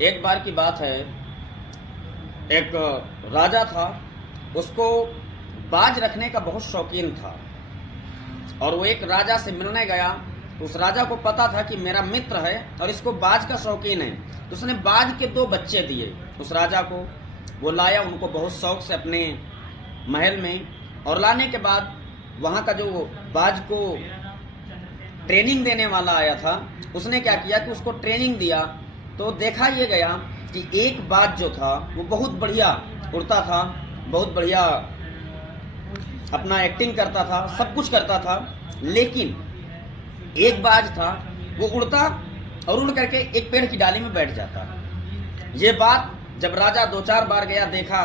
एक बार की बात है, एक राजा था, उसको बाज रखने का बहुत शौकीन था और वो एक राजा से मिलने गया। तो उस राजा को पता था कि मेरा मित्र है और इसको बाज का शौकीन है, तो उसने बाज के 2 बच्चे दिए उस राजा को। वो लाया उनको बहुत शौक से अपने महल में, और लाने के बाद वहाँ का जो बाज को ट्रेनिंग देने वाला आया था, उसने क्या किया कि उसको ट्रेनिंग दिया। तो देखा ये गया कि एक बाज जो था वो बहुत बढ़िया उड़ता था, बहुत बढ़िया अपना एक्टिंग करता था, सब कुछ करता था। लेकिन एक बाज था वो उड़ता और उड़ करके एक पेड़ की डाली में बैठ जाता। ये बात जब राजा 2-4 बार गया, देखा,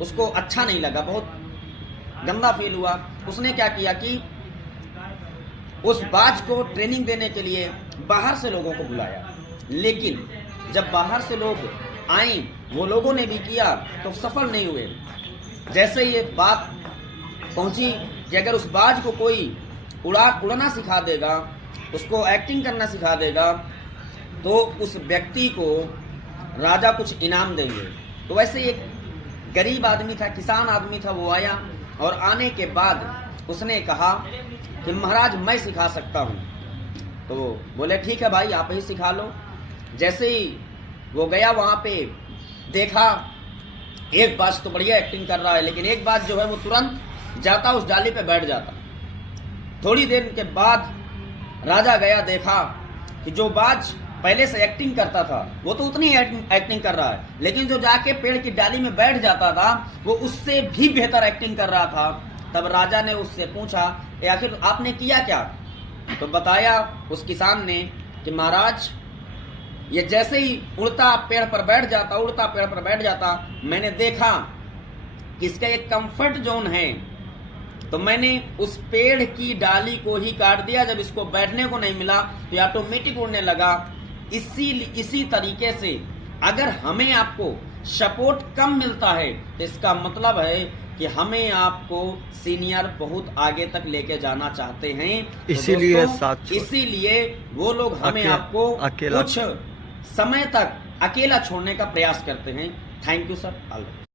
उसको अच्छा नहीं लगा, बहुत गंदा फील हुआ। उसने क्या किया कि उस बाज को ट्रेनिंग देने के लिए बाहर से लोगों को बुलाया। लेकिन जब बाहर से लोग आए, वो लोगों ने भी किया तो सफल नहीं हुए। जैसे ये बात पहुंची कि अगर उस बाज को कोई उड़ना सिखा देगा, उसको एक्टिंग करना सिखा देगा, तो उस व्यक्ति को राजा कुछ इनाम देंगे। तो वैसे एक गरीब आदमी था, किसान आदमी था, वो आया और आने के बाद उसने कहा कि महाराज मैं सिखा सकता हूँ। तो बोले ठीक है भाई, आप ही सिखा लो। जैसे ही वो गया वहाँ पे, देखा एक बाज तो बढ़िया एक्टिंग कर रहा है, लेकिन एक बाज जो है वो तुरंत जाता उस डाली पे बैठ जाता। थोड़ी देर के बाद राजा गया, देखा कि जो बाज पहले से एक्टिंग करता था वो तो उतनी एक्टिंग कर रहा है, लेकिन जो जाके पेड़ की डाली में बैठ जाता था वो उससे भी बेहतर एक्टिंग कर रहा था। तब राजा ने उससे पूछा, आखिर आपने किया क्या? तो बताया उस किसान ने कि महाराज, ये जैसे ही उड़ता पेड़ पर बैठ जाता, उड़ता पेड़ पर बैठ जाता, मैंने देखा कि इसका एक कंफर्ट जोन है, तो मैंने उस पेड़ की डाली को ही काट दिया। जब इसको बैठने को नहीं मिला तो ये ऑटोमेटिक उड़ने लगा। इसी तरीके से अगर हमें आपको सपोर्ट कम मिलता है तो इसका मतलब है कि हमें आपको सीनियर बहुत आगे तक लेके जाना चाहते हैं। इसीलिए वो लोग हमें आपको कुछ समय तक अकेला छोड़ने का प्रयास करते हैं। Thank you sir.